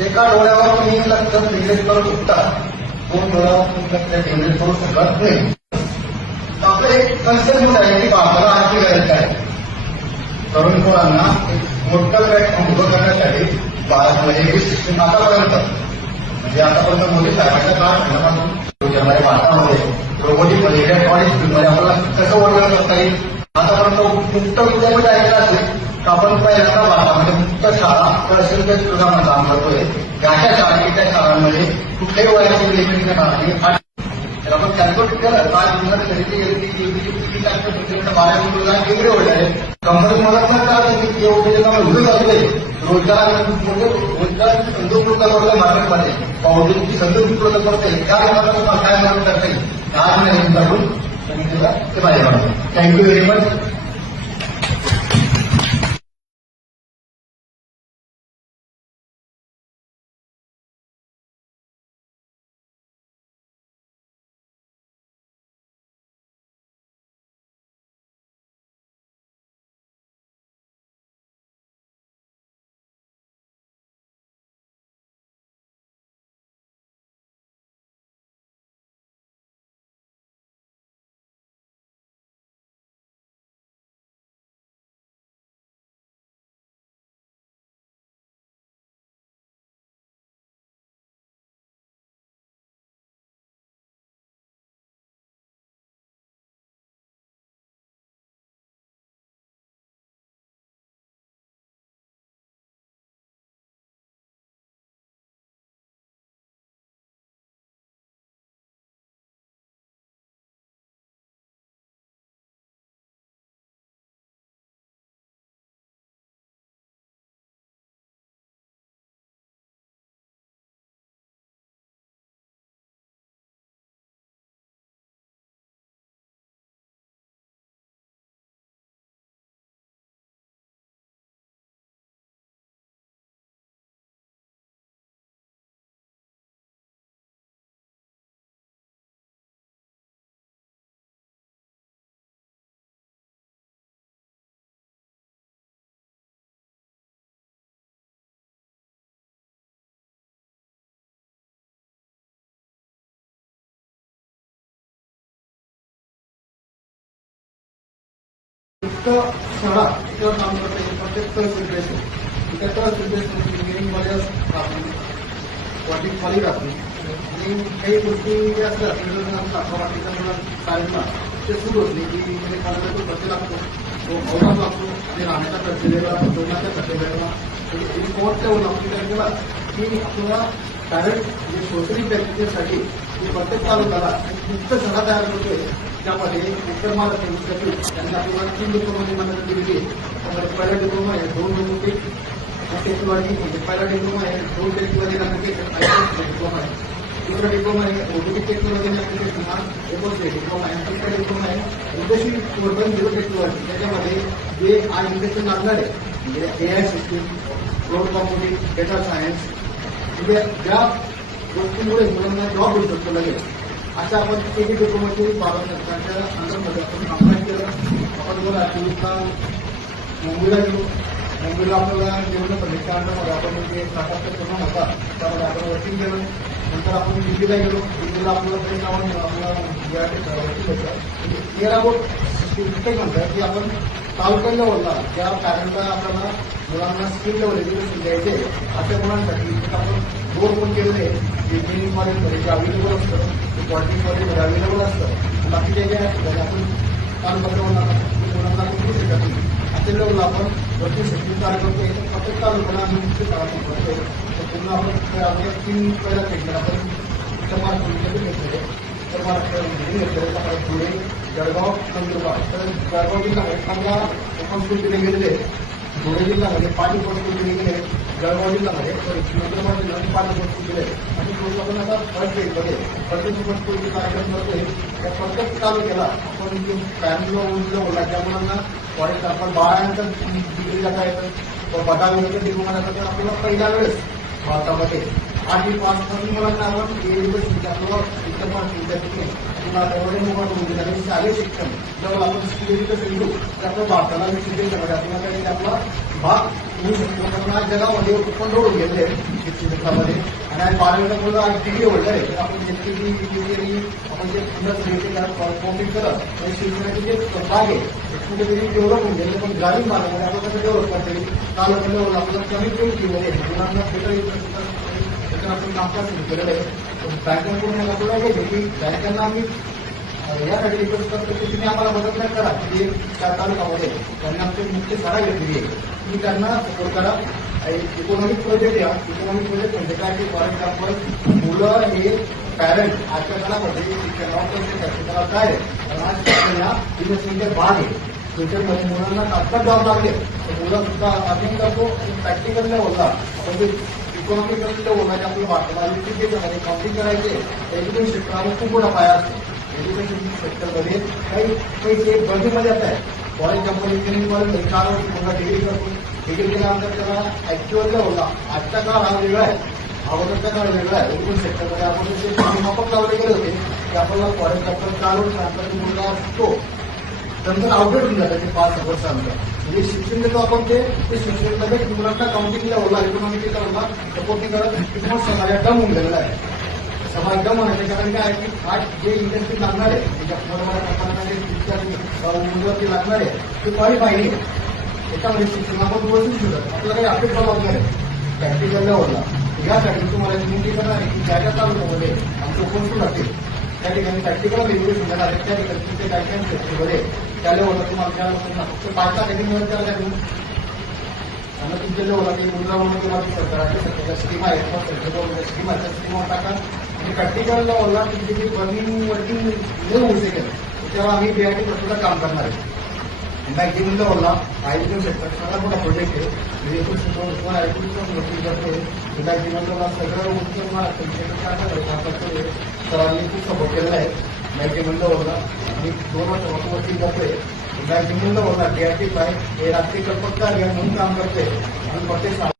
एका डोळ्यावर तुम्ही लक्ष केंद्रित करू शकता, दोन डोळ्यावर तुम्ही लक्ष केंद्रित करू शकत नाही. आपलं एक कन्सेप्ट आहे की आपल्याला आजची गरज आहे. तरुण मुलांना एक मोठं प्लॅटफॉर्म उभं करण्यासाठी भारतमध्ये ही सिस्टीम आतापर्यंत मोदी साहेबांच्या काळात भारतामध्ये रोबोटिकमध्ये इलेक्ट्रॉनिक्स फील्डमध्ये आपल्याला कसं ओळखलं करता येईल. आतापर्यंत मुक्त विद्यापीठ ऐकलं असेल तर आपण पहिल्यांदा भारतामध्ये मुक्त शाळा पर्सेंटेज प्रोग्राम काम करतोय. अशा शाळेच्या शाळांमध्ये कुठल्याही वयाची लेखनीच्या काळात तर आपण कॅल्क्युलेट केलं 5 दिवसात खरेदी केली की 12 मुलांना केंद्रीय होईल आहे. कंपनी मदत न करत की योजनेला उभे झाले रोजगाराची संधी उपलब्ध करते मार्केटमध्ये औद्योगिक संधी उपलब्ध करते त्या लोकांना काय मदत करता येईल आज नाही करून ते माझ्या. Thank you very much. शाळा त्याच्यावर काम करता येईल. प्रत्येक तहसील त्या तहसील इंजिनिअरिंगमध्ये वाटिक खाली राहते आणि काही गोष्टी ज्या असतात वाटीच्या शाळेला ते सुरू होत नाही की काढायला तो खर्च लागतो, तो अवकाश लागतो आणि राहण्याचा खर्च वेगळा, जेवणाचा खर्च वेगळा. कोर्ट तेवढं आपल्याला केला की आपल्याला डायरेक्ट म्हणजे सोशली बँकेसाठी प्रत्येक तालुक्याला मुक्त शाळा तयार करतोय. त्यामध्ये विक्रमाला त्यांनी आपल्याला 3 डिप्लोमाची मदत दिलेली आहे. त्यामध्ये पहिला डिप्लोमा आहे 2 रोबोटिक टेक्नॉलॉजी, म्हणजे पहिला डिप्लोमा आहे 2 टेक्नॉलॉजी ऍप्लिकेशन डिप्लोमा आहे. दुसरा डिप्लोमा आहे रोबोटिक टेक्नॉलॉजी ऍप्लिकेशन हा डिप्लोमा आहे. तिसरा डिप्लोमा आहे इंडस्ट्री 4.0 टेक्नॉलॉजी. त्याच्यामध्ये जे आज इंडस्ट्री लागणार आहे म्हणजे AI system, cloud computing, data science, म्हणजे ज्या गोष्टीमुळे मुलांना जॉब मिळू शकतो लगेच अशा आपण केली डिप्लोमाची भारत सरकारच्या अंतर्गत आपण अप्लाय केलं. आपण बघा 24 मुंबईला गेलो. मुंबईला आपल्याला निवडणूक परीक्षा अंतर्गत आपण जे साठाचा प्रोग्राम होता त्यामध्ये आपण वर्किंग केलं. नंतर आपण दिल्लीला गेलो. दिल्लीला आपल्याला काही नाव आपल्याला वर्किंग होतं 13 शिक्षक म्हणतात की आपण तालुका लेवलला ज्या पॅरेंटला आपल्याला मुलांना स्किल लेवल एज्युकेशन द्यायचे अशा मुलांसाठी आपण बोर्ड पण केलेले इंजिनिअरिंग कॉलेजमध्ये जे अवेलेबल असतं ते पॉलिटिक्स कॉलेजमध्ये अवेलेबल असतं. बाकीच्या ज्या आपण तालुका मुलांना करू शकत नाही अशा लेवलला आपण वरती शिक्षण तयार करतोय. प्रत्येक तालुक्याला आम्ही मुख्य तयार करतोय. तर पुन्हा आपण 3 पहिला घेतलं आपण उत्तर महाराष्ट्र घेतलेले, उत्तर महाराष्ट्र घेतलेले, त्यामुळे पुणे, जळगाव, नंदुरबार. तर जळगाव जिल्ह्यामध्ये 15 ओपन स्कूल दिले गेलेले, धुळे जिल्ह्यामध्ये 5 ओपन स्कूल दिले गेले, जळगाव जिल्ह्यामध्ये नंदुरबार जिल्ह्यामध्ये 5 ओपन स्कूल दिले. आणि तो आपण आता प्रत्येक ओपन स्कूलचे कार्यक्रम करतोय. त्या प्रत्येक तालुक्याला आपण पॅनला बोलला त्या मुलांना कॉलेज आपण 12 डिग्री जाता येतं, 12 डिप्लोमा जातात. तर आपल्याला पहिल्या वेळेस भारतामध्ये 8वी पास करून मुलांना आपण शालेय शिक्षण जेव्हा आपण शिकू तर आपल्या भारताला शिक्षण आपला भाग होऊ शकतो. कारण आज जगामध्ये कंट्रोल घेतले शिक्षण क्षेत्रामध्ये आणि आज 12वीला मुलं आज डिग्री होल्डर आहे. तर आपण जितकी आपण जे कॉम्पिट करत आणि शिक्षणाचे जे भाग आहे कुठेतरी डेव्हलप होऊन गेले. पण ग्रामीण भागामध्ये आपण कसं डेव्हलप करता येईल तालुका लेवल आपल्याला कमी किंमतीमध्ये मुलांना बेटर आपण कामकाज सुरू केलेलं आहे. बँकांकडून आपल्याला हे की बँकांना आम्ही यासाठी रिक्वेस्ट करतो की तुम्ही आम्हाला मदत नाही करा की त्या तालुक्यामध्ये त्यांनी आमची मुख्य शाळा घेतलेली आहे. तुम्ही त्यांना सपोर्ट करा. इकॉनॉमिक प्रोजेक्ट या इकॉनॉमिक प्रोजेक्ट म्हणजे काय की फॉर एक्झाम्पल मुलं हे पॅरेंट आजच्या काळामध्ये शिक्षणावर काय आहे कारण आज शिक्षण इन्व्हेस्टमेंटचे भाग आहे. फ्युचरमध्ये मुलांना तात्काळ जॉब लागले तर मुलं सुद्धा अर्निंग करतो आणि प्रॅक्टिकल लेवलला आपण जे इकॉनॉमिक लेवलला आपलं भारतामध्ये काउंटिंग करायचे एज्युकेशन क्षेत्रामध्ये खूप मोठा पाया असतो. एज्युकेशन सेक्टरमध्ये काही पैसे बजेटमध्ये येत आहे. फॉर एक्झाम्पल इंजिनिअरिंग कॉलेज 4 वर्ष मुलगा डिग्री करतो. डिग्री केल्यानंतर त्याला ऍक्च्युअल लेवलला आजचा काळ हा वेगळा आहे अगोदरचा काळ वेगळा आहे. एज्युकेशन सेक्टरमध्ये आपण जे मापक लावले गेले होते की आपल्याला फॉर एक्झाम्पल 4 वर्षानंतर मुलगा असतो नंतर आउटडेट होऊन जातं ते 5 वर्षानंतर. म्हणजे शिक्षण देतो आपण ते शिक्षण मध्ये मुलांना काउंटिंग लेवलला इकॉनॉमिक लेवलला सपोर्टिंग करत किंवा समाजात डम होऊन गेलेला आहे. समाज डम होण्याच्या कारण काय आहे की आज जे इंडस्ट्री लागणार आहे जे लागणार आहे ते क्वालिफाय आहे. त्याच्यामध्ये शिक्षण आपण व्यवस्थित शिकत आपल्याला काही अपडेट करावं लागणार आहे प्रॅक्टिकल लेवलला. यासाठी तुम्हाला विनंती करणार आहे की ज्या ज्या तालुक्यामध्ये आमचं कोर्स लागतील त्या ठिकाणी प्रॅक्टिकल एज्युकेशन देणार आहे त्या ठिकाणी तुमचे काय काय क्षेत्रामध्ये त्या लेवलला तुम्हाला फक्त 5 टक्के मदत करायला लागेल. आणि तुमच्या लेवलला काही गुजरावमध्ये तुम्हाला सरकारच्या स्कीम आहेत किंवा सरकारच्या स्कीम आहेत त्या स्कीमवर टाका आणि प्रॅक्टिकल लेवलला तुमची जी वर्किंग न होऊ शकेल तेव्हा आम्ही बीआयटी सुद्धा काम करणार आहे. बँकिंग लेवलला आयटी सेक्टर सगळा मोठा प्रोजेक्ट आहे. बँकिंग लेवलला सगळं सरांनी खूप सपोर्ट केलेला आहे. बँकिंग लेवलला आणि 2 वर्ष वर्किंग करतोय. बँकिंग लेवलला डीआरटी हे राष्ट्रीय कल्पकता म्हणून काम करते आणि प्रत्येक